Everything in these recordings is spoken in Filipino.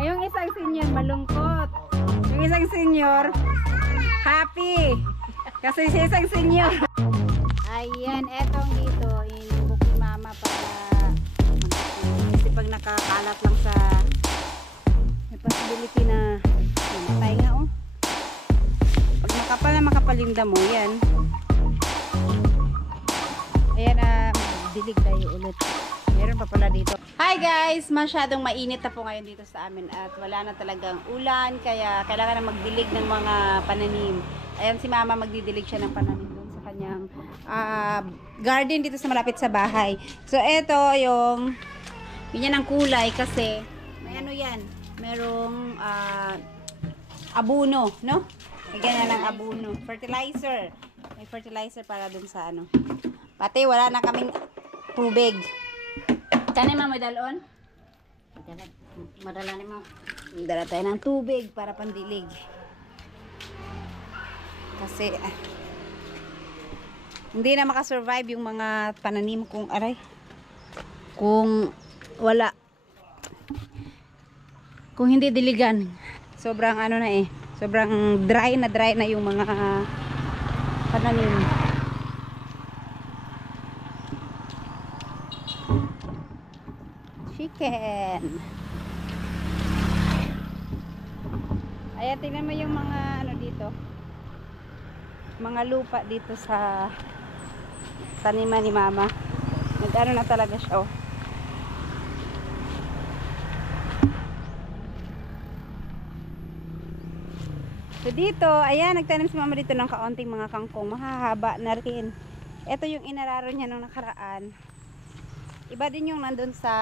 Ay, yung isang senior malungkot. Yung isang senior happy. Kasi si isang senior. Ayan, etong dito inubok ni mama para kasi pag nakakalat lang sa may possibility na mamatay nga oh. Pag makapal na makapalinda mo yan. Ayan, dilig tayo ulit. Meron pa pala dito. Hi guys! Masyadong mainit na po ngayon dito sa amin at wala na talagang ulan kaya kailangan na magdilig ng mga pananim. Ayan si mama magdidilig siya ng pananim doon sa kanyang garden dito sa malapit sa bahay. So eto yung ganyan ang kulay kasi may ano yan, merong abono, no? May ganyan ang abono. Fertilizer. May fertilizer para dun sa ano. Pati wala na kaming tubig. Kani mo dalon? Madala ni mo. Dala tayo ng tubig para pandilig. Kasi hindi na makasurvive yung mga pananim kung aray. Kung wala. Kung hindi diligan. Sobrang ano na eh. Sobrang dry na yung mga pananim. Chicken. Ayan, tingnan mo yung mga ano dito. Mga lupa dito sa taniman ni mama. Nag-ano na talaga siya oh. So dito, ayan, nagtanim si mama dito ng kaunting mga kangkong. Mahahaba na rin. Ito yung inararo niya nung nakaraan. Iba din yung nandun sa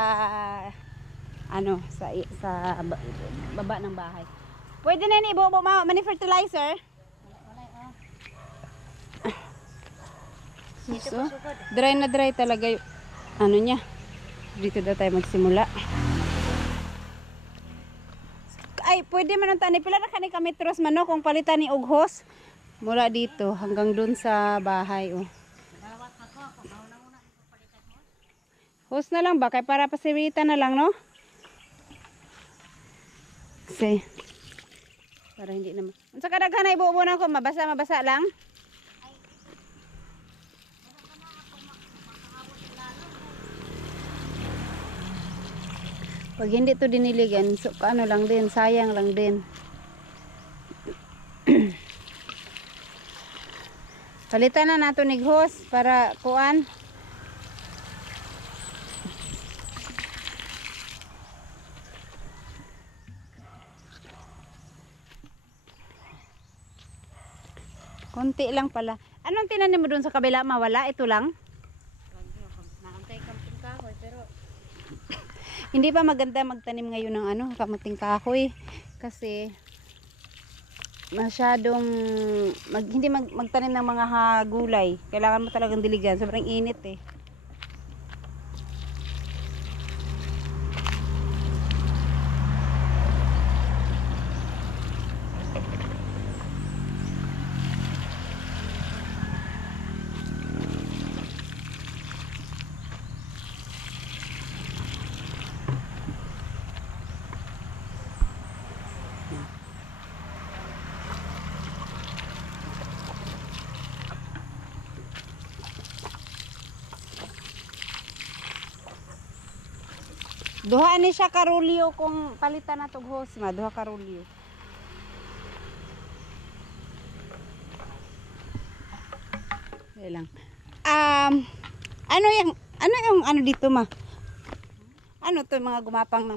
ano, sa baba ng bahay. Pwede na ni ibubo mani fertilizer. So, dry na dry talaga yung ano niya. Dito daw tayo magsimula. Ay, pwede man ang tani. Pila na kami metros man no, kung palitan ni ughos. Mula dito hanggang dun sa bahay oh. Hose na lang ba? Kaya para pasirita na lang, no? Kasi, para hindi naman. Unsa ka daghan na ibuubo na ko? Mabasa lang? Pag hindi to diniligan, so ano lang din, sayang lang din. Palitan na nato nig hose para kuan. Konti lang pala. Anong tinanim mo doon sa kabila? Mawala? Ito lang? Naantay kamuting kahoy pero hindi pa maganda magtanim ngayon ng ano, kamuting kahoy kasi masyadong hindi magtanim ng mga gulay. Kailangan mo talagang diligan. Sobrang init eh. Duha ni siya karulyo kung palitan na tog hose ma, duha karulyo. Dito lang. Ano yung ano dito ma? Ano to mga gumapang na?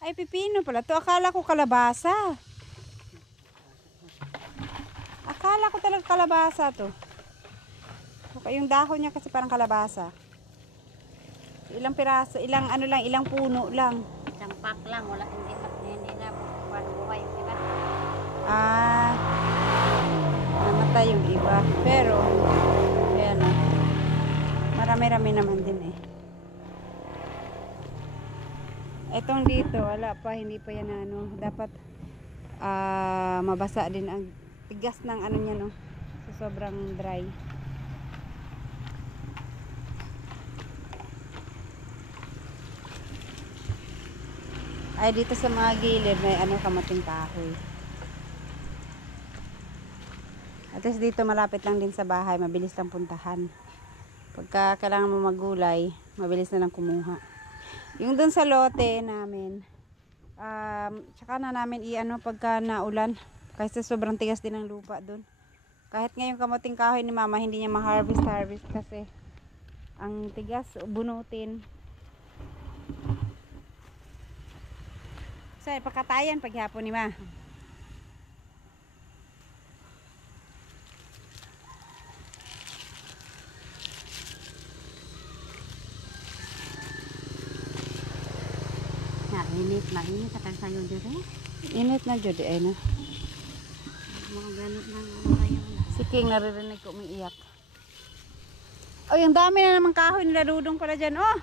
Ay pipino pala to. Akala ko kalabasa. Akala ko talaga kalabasa to. Okay, yung dahon niya kasi parang kalabasa. Ilang piraso, ilang ano lang, ilang puno lang. Isang pack lang, wala hindi na buhay yung iba. Namatay yung iba. Pero ayan na. Marami-rami naman din eh. Etong dito, wala pa, hindi pa yan ano. Dapat mabasa din ang tigas ng ano niya no. So, sobrang dry. Ay, dito sa mga gilid may ano, kamating kahoy. At least dito malapit lang din sa bahay, mabilis lang puntahan. Pagka kailangan mo magulay, mabilis na lang kumuha. Yung dun sa lote namin, tsaka na namin i-ano pagka naulan. Kasi sobrang tigas din ng lupa dun. Kahit ngayong kamating kahoy ni mama, hindi niya ma-harvest kasi ang tigas, bunutin. So, pagkatayan paghapon ni ma. Mainit akan sayo dire. Init na jud ay na. Mga ganit lang ano tayo. Si King naririnig ko umiiyak. Oh, yung dami na naman kahoy nila Dudong pala dyan. Oh!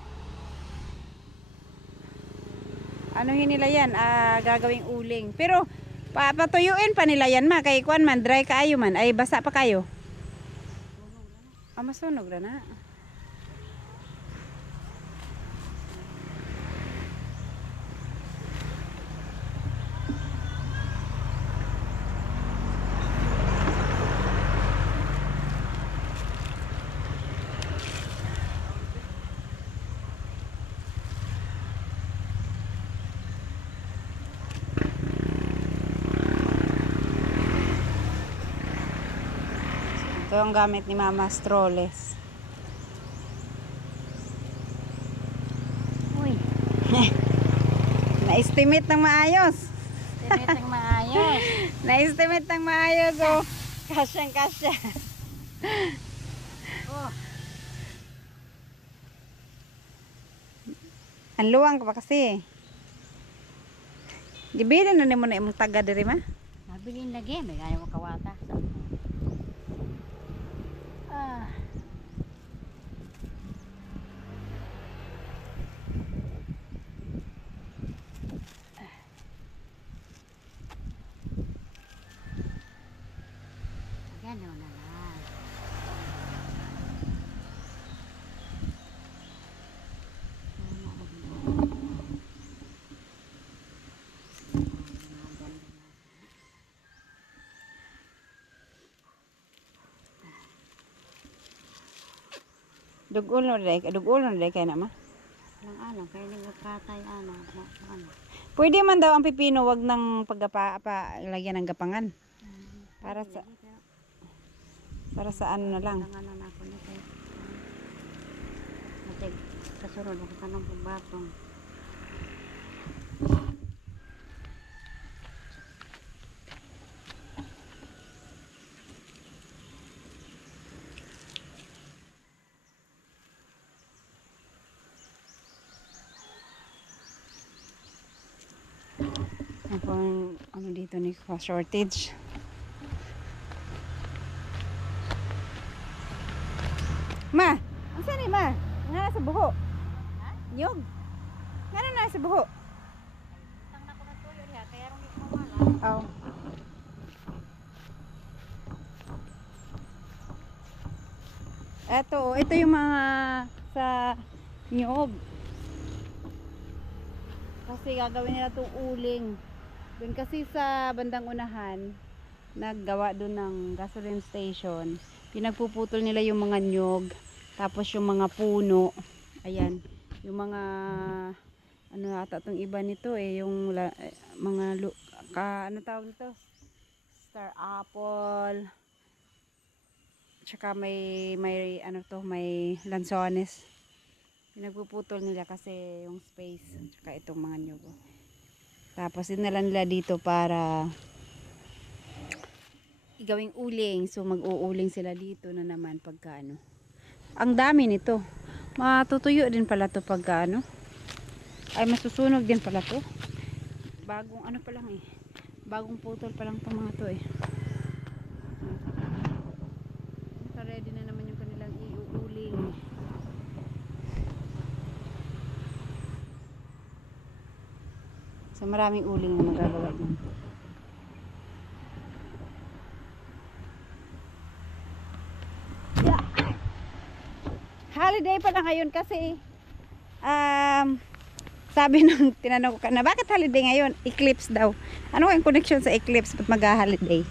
Anuhin nila yan? Gagawing uling. Pero, patuyuin pa nila yan ma. Kay kuan man, dry kaayo man. Ay, basa pa kayo. Masunog na na. Ito ang gamit ni Mama, strollers. Uy, Na-estimate ng maayos. tinitang maayos. Na-estimate ng maayos. Oh. Kasyang kasya. Oh, Ang luwang ka pa kasi. Gibilan na mo na imong taga diri ma. nabilin lagi may kaya mo kawata. Ah. Gano'n na lang. Dugol no dai kay na ma. Lang ano, kaya nagkatay ano. Pwede man daw ang pipino wag nang lagyan ng gapangan. Para sa ano na lang. Tanganan ako na kay. Matay kasunod ako tanong pagbatong. Ang ano dito ni shortage. Ma, ang saan ma? Nga na sa buho. Ha? Nyog. Nga na sa buho. Utang na ko na tuyo diha kaya ron ito mawala. Oh. Ito yung mga sa nyog. Kasi gagawin nila itong uling. Doon kasi sa bandang unahan, naggawa doon ng gasoline station. Pinagpuputol nila yung mga nyog, tapos yung mga puno. Ayan, yung mga ano ata itong iba nito yung mga ano tawag nito? Star apple. Tsaka may ano to, may lansones. Pinagpuputol nila kasi yung space. Tsaka itong mga nyog. Tapos dinala nila dito para gawing uling. So mag-uuling sila dito na naman pagka ano. Ang dami nito. Matutuyo din pala to pagka ano. Ay masusunog din pala to. Bagong ano pa lang Bagong putol pa lang itong mga to Ready na naman yung kanilang iuuling. So maraming uling na magagawa dyan. Yeah. Holiday pa lang ngayon kasi Sabi nung tinanong ko na bakit holiday ngayon? Eclipse daw. Ano kayong connection sa eclipse? Ba't mag-holiday?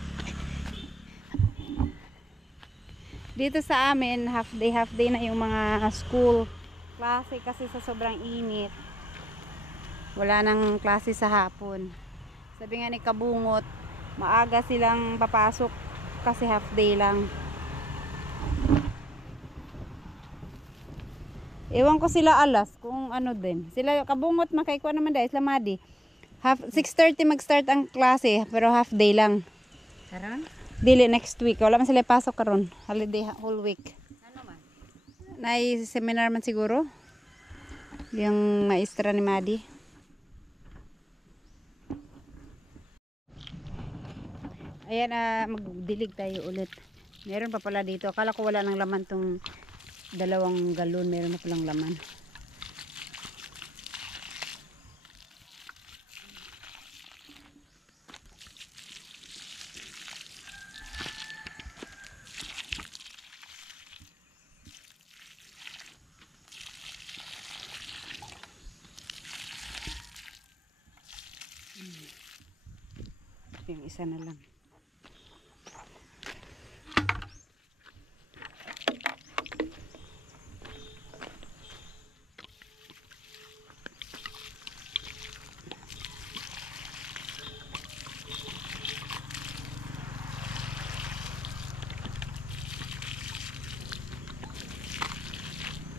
Dito sa amin, half day na yung mga school klase kasi sa sobrang init. Wala nang klase sa hapon. Sabi nga ni Kabungot, maaga silang papasok kasi half day lang. Ewan ko sila alas kung ano din. Sila Kabungot makaikuha naman dahil Islamadi. 6:30 mag-start ang klase pero half day lang. Karon? Dili next week. Wala man sila pasok karon. Holiday whole week. Ano man? Nay seminar man siguro. Yung maestra ni Madi. Ayan, magdilig tayo ulit. Meron pa pala dito. Akala ko wala nang laman tong 2 galon. Meron na palang laman. Yung isa na lang.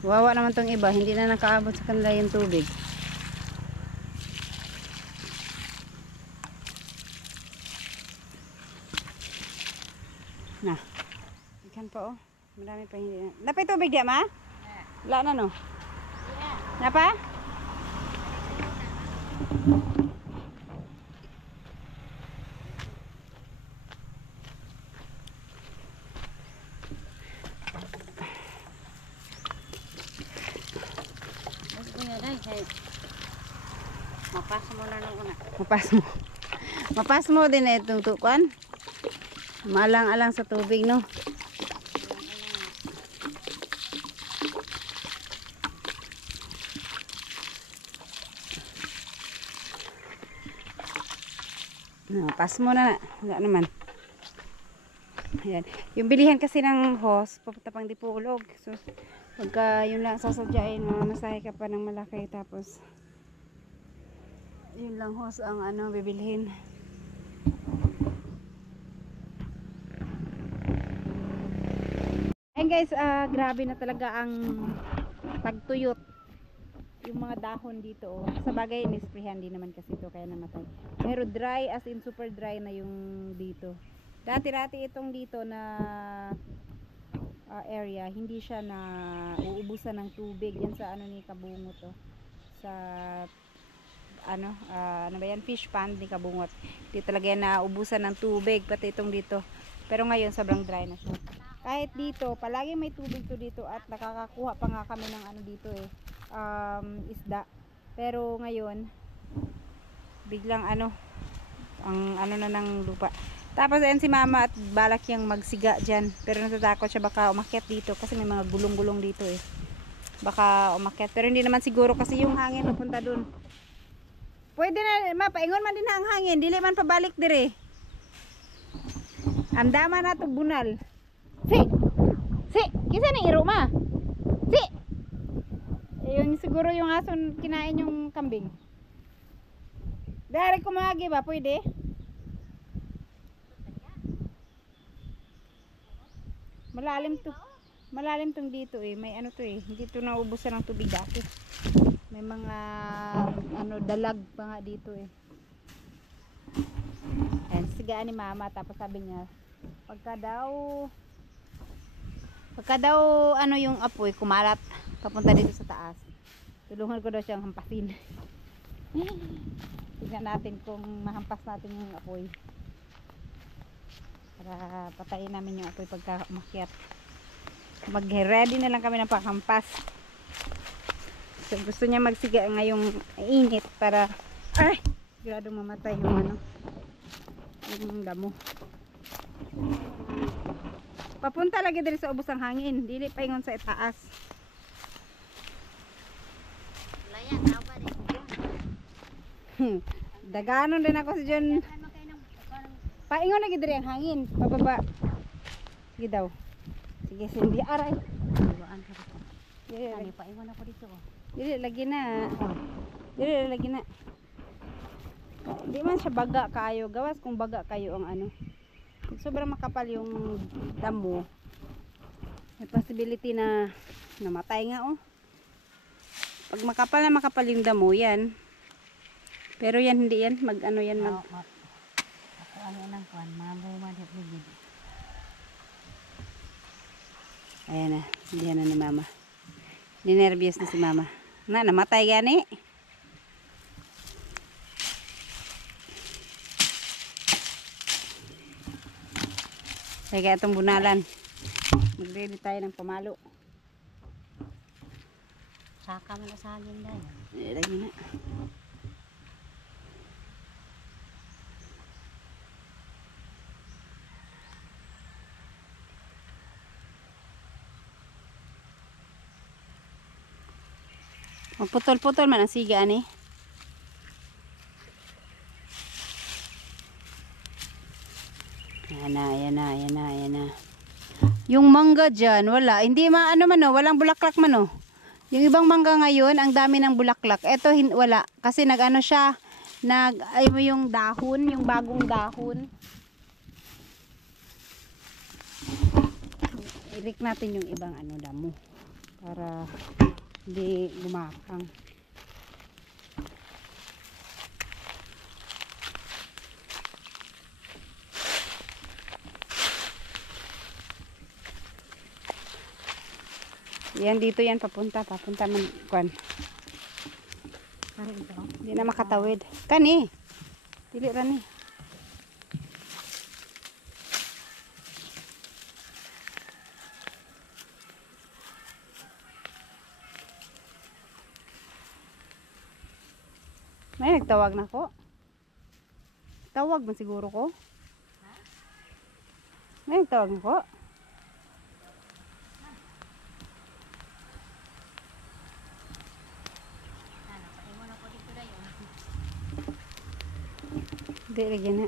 Wawa naman tong iba, hindi na nakaabot sa kanila yung tubig. Na. Ikan pa oh. Marami pa hindi na. Napay tubig diya ma? Wala na no? Napa? Mapas mo na nung una. Mapas mo. Mapas mo din na itong tukuan. Malang-alang sa tubig no. Mapas mo na. Wala naman. Ayan. Yung bilihan kasi ng hose, papunta pang Dipolog. So, pagka yun lang sasadyain, mamasahe ka pa ng malaki. Tapos, yun lang hose ang ano, bibilhin. Ayan guys, grabe na talaga ang tagtuyot. Yung mga dahon dito. Oh. Sa bagay, inisprehan din naman kasi ito kaya namatay. Pero dry, as in super dry na yung dito. Dati-dati itong dito na area, hindi siya na uubusan ng tubig. Yan sa ano ni Kabungot to. Sa ano ba yan? Fish pond ni Kabungot. Hindi talaga yan naubusan ng tubig. Pati itong dito. Pero ngayon, sobrang dry na siya. Kahit dito, palagi may tubig to dito at nakakakuha pa nga kami ng ano dito isda. Pero ngayon, biglang ano, ang ano na ng lupa. Tapos ayan si mama at balak yang magsiga dyan. Pero natatakot siya baka umakyat dito kasi may mga gulong-gulong dito eh. Baka umakyat. Pero hindi naman siguro kasi yung hangin papunta dun. Pwede na, mapaingon man din ang hangin. Dili man pabalik dire. Andama na to bunal. Si, kisa na iro ma. Si. Yung siguro yung ason kinain yung kambing. Dari kumagi ba pwede? Malalim tong dito eh. May ano to eh. Hindi to naubusan ng tubig dati. May mga ano dalag pa nga dito eh. Ayan, sigaan ni mama. Tapos sabi niya, pagka daw ano yung apoy kumalat papunta dito sa taas. Tulungan ko daw siyang hampasin. Tignan natin kung mahampas natin yung apoy. Para patayin namin yung apoy pagka umakyat. Mag-ready na lang kami ng panghampas. So, gusto niya magsiga ngayong init para sigurado mamatay yung ano, yung damo. Papunta lagi diri sa ubos ang hangin, dili paingon sa itaas. Layan, tao ba rin? Daganon din ako sa dyan. Ano kayo ng Paingon lagi diri ang hangin. Pababa. Sige daw. Sige, hindi aray. Iwaan ka dito. Dili, Kani pa iwan ako dito. dili lagi na. Dili lagi na. Di man siya baga kayo. Gawas kung baga kayo ang ano. Sobrang makapal yung damo. May possibility na namatay nga oh. Pag makapal yung damo yan. Pero yan hindi yan. Mag ano yan mag. Ako ano nang kuan, mabuma di ligid. Ayan na. Hindi na ni mama. Ninervyos na si mama. Namatay gani. Kaya itong bunalan. Mag-ready tayo ng pamalo. Saka man sa halin dai. Lagi na. Magputol-putol man ang siga ani. Ayan na. Yung mangga dyan, wala. Hindi maano man oh, walang bulaklak man oh. Yung ibang mangga ngayon, ang dami ng bulaklak. Ito wala. Kasi nag-ano siya, ay mo yung dahon, yung bagong dahon. I-rake natin yung ibang ano damo. Para hindi gumakang. Yan dito yan papunta man kwan. Kani ito. Hindi na makatawid. Kani. Dili ra ni. May nagtawag na ko. Tawag man siguro ko. May nagtawag na ko. Ano, pa iwan ako dito dayon. Hindi lagi na.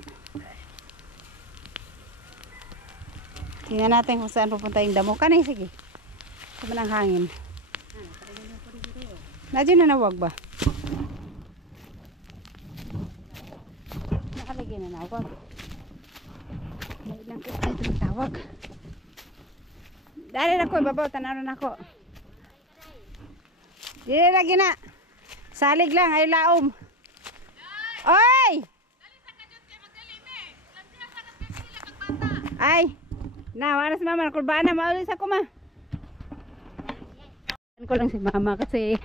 Tingnan natin kung saan pupunta yung damo. Kanay, sige. Saan ang hangin. Ano, pa iwan ako dito dayon. Nadyan na nawag ba? Nakalagay na nawag. May lang ko ay tawag. Dali na ko, babaw, tanaw na ako. Dili lagi na. Salig lang, ay laom. Oy! Ay! Na, wala si mama. Nakulbaan na, maulis ako ma. Ko lang si mama kasi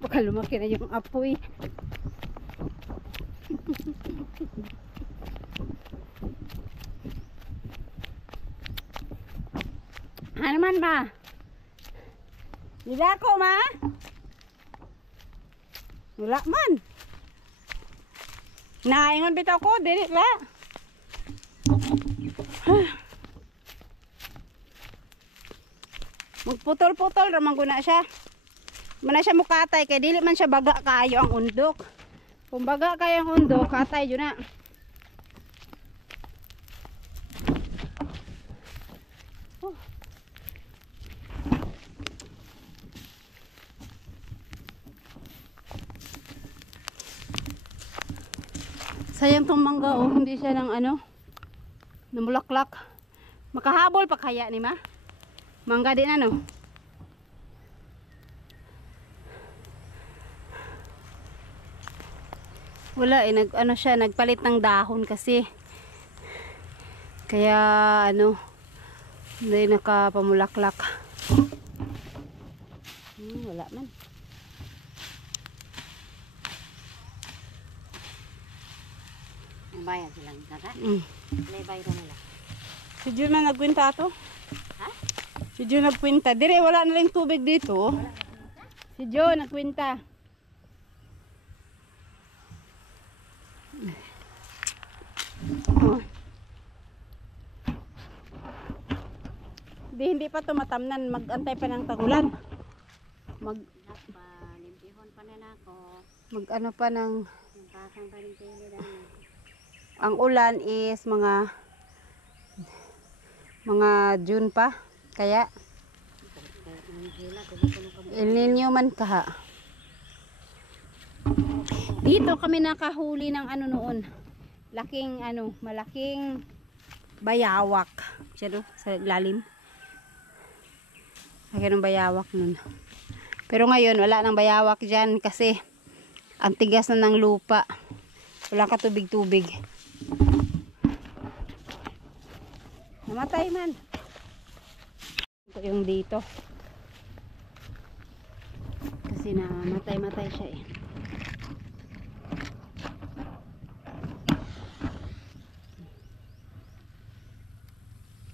baka lumaki na yung apoy. Ano man ma? Nila ko ma? Wala man. Naingon bitaw ko, dili la. Magputol-putol ramang guna siya. Mana siya mukatay kay dili man siya baga kayo ang undok. Kung baga kayo ang undok, katay jud na. Sayang tong mangga oh, hindi siya ng ano, namulaklak. Makahabol pa kaya ni ma? Mangga din ano? Wala eh, ano siya, nagpalit ng dahon kasi. Kaya ano, hindi nakapamulaklak. Wala man. Bayad silang kaka. May bayad nila. Si Jun na nagkwinta ato. Ha? Si Jun nagkwinta. Dire, wala na lang tubig dito. Si Jun nagkwinta. Oh. Hindi pa to matamnan. Mag-antay pa ng tagulan. Napa, limpihon pa na ako. Mag ano pa ng Yung Pasang tanim kayo nila. Ang ulan is mga June pa. Kaya El Nino man kaha. Dito kami nakahuli ng ano noon. Malaking bayawak. Siya do, sa lalim. Laki ng bayawak nun. Pero ngayon wala nang bayawak dyan kasi ang tigas na ng lupa. Wala ka tubig-tubig. Namatay man. Ito yung dito. Kasi namatay siya eh.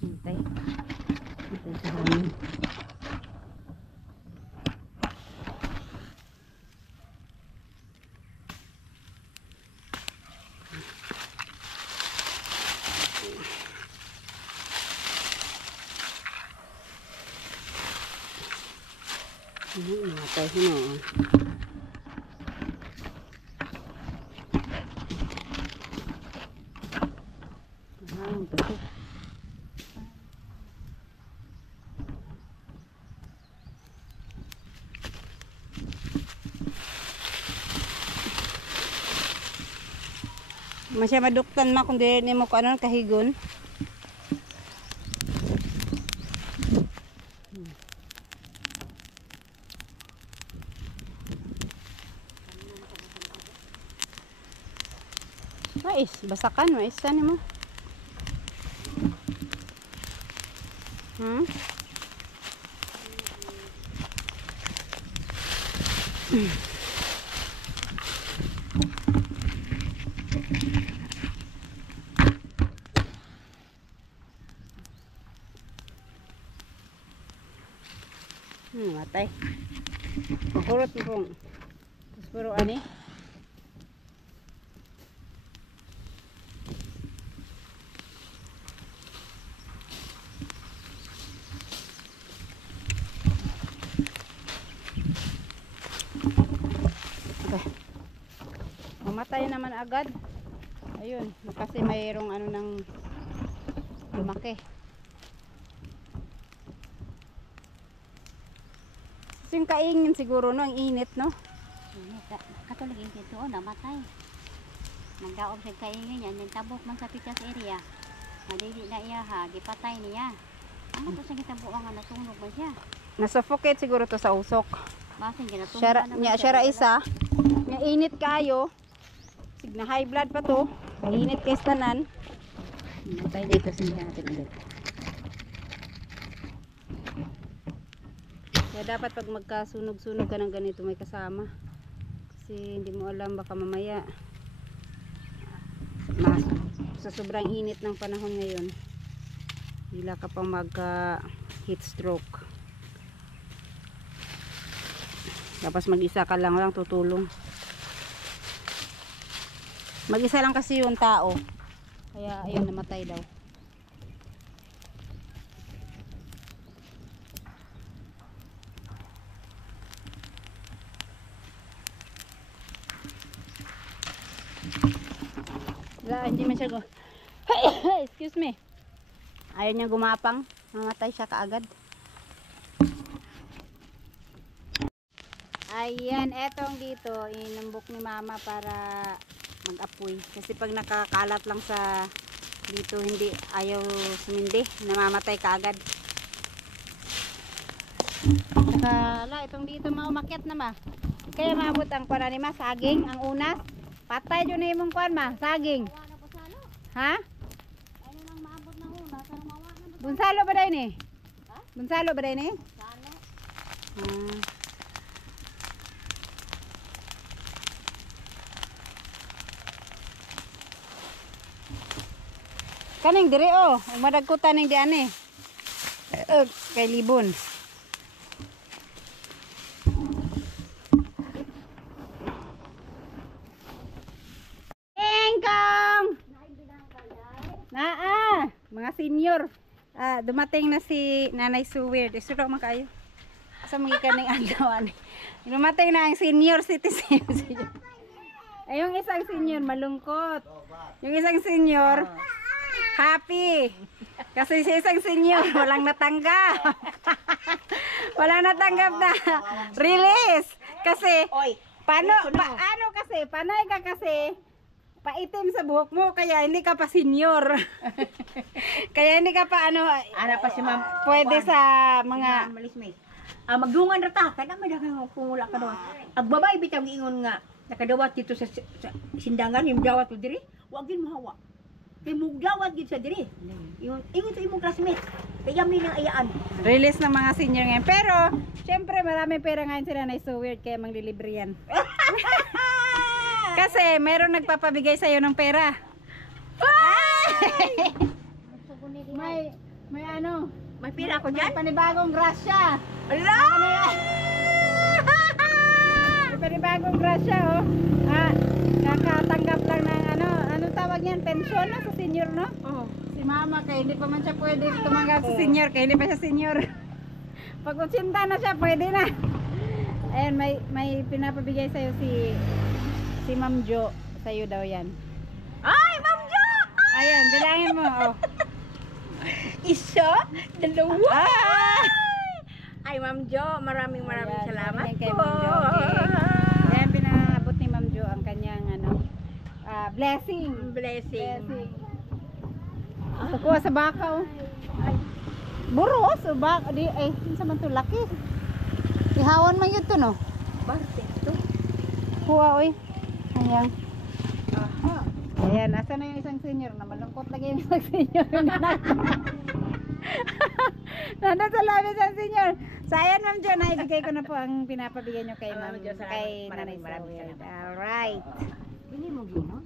Matay. Matay sa hangin. Matay siya noon. Masya maduktan ma kung di mo ko ano kahigon. Mais, basakan mais ni mo. Matay. Pagkurot mo pong. Tapos puro ani. Okay. Mamatay naman agad. Ayun. Kasi mayroong ano nang lumaki. Yung kaingin siguro no, ang init no. Katulig yung dito, namatay. Nagdaob siya kaingin yan, yung tabok man sa Pikas area. Madili na iya ha, gipatay niya. Ano to sa gitabok ang nasunog ba siya? Nasuffocate siguro to sa usok. Basin ginatulog Siya naman siya isa. Nga init kayo. Sig na high blood pa to. Init kay tanan. Matay dito siya natin ulit. Kaya dapat pag magkasunog-sunog ka ng ganito may kasama. Kasi hindi mo alam baka mamaya sa sobrang init ng panahon ngayon hila ka pang magka heat stroke. Tapos mag-isa ka lang tutulong. Mag-isa lang kasi yung tao. Kaya ayun namatay daw. Wala, hindi man siya excuse me. Ayaw niya gumapang. Mamatay siya kaagad. Ayan, etong dito inumbok ni mama para mag-apoy. Kasi pag nakakalat lang sa dito hindi ayaw sumindi. Namamatay kaagad. Saka itong dito maumakyat na ma. Kaya maabot ang kuwan ni ma, saging, ang unas. Patay dyan na yung kuwan ma, saging. Ha? Ano nang maabot na una, sa mawa na. Bunsalo ba daw ni? Ha? Bunsalo ba daw ni? Salo. Kaning diri oh, umadagkutan ning di ani. Kay libon. Engkong! Mga senior. Dumating na si Nanay Suwir. Isuro man kayo. Sa mga kaning adlaw ani. Dumating na ang senior citizen. Eh, yung isang senior malungkot. Yung isang senior happy. Kasi si isang senior walang natanggap. Walang natanggap na release. Kasi ano kasi, panay ka kasi paitim sa buhok mo kaya hindi ka pa senior. Kaya hindi ka pa ano, Ana pa si Ma'am. pwede sa mga Malismis. Magdungan ra ta, taga may daghang kumula ka doon. Agbabay bitaw giingon nga nakadawat dito sa sindangan, yung dawat ko diri, wa gid mahawa. Kay mo dawat gid sa diri. Ingon sa imong classmate. Kaya mi nang ayaan. release ng mga senior ngayon. Pero, syempre marami pera ngayon sila na so weird kaya manglilibre yan. Kasi mayroong nagpapabigay sa'yo ng pera. may ano, May pira ko may diyan. panibagong grasya. Ala! May panibagong grasya, oh. Kakatanggap lang ng anong tawag niyan? Pensyon na sa senior, no? Oh. Si mama, kaya hindi pa man siya pwede tumanggap sa senior, kaya hindi pa siya senior. Pag 80 na siya, pwede na. Ayan, may pinapabigay sa'yo si Ma'am Jo. Sa'yo daw yan. Ay, Ma'am Jo! Ayan, bilangin mo. Oh. Isa, dalawa. Ah! Ay, Ma'am Jo, maraming Ayan, salamat yan kay po. Ma'am Jo. Okay. Ayan, pinabot ni Ma'am Jo ang kanyang blessing. Blessing. Ito ko sa baka, oh. Buros, o baka. Sa man to laki. Ihawan man yun to, no? Barte ito. Kuha, oy. Ayan. Aha. Ayan, asa na yung isang senior na malungkot lagi yung isang senior. Nandun sa labi sa senior. So, ayan, Ma'am Jo, naibigay ko na po ang pinapabigay nyo kay Ma'am, Ma'am Jo, salamat. kay Nanay Maraming Sawyer. salamat. Alright. Bili mo gino?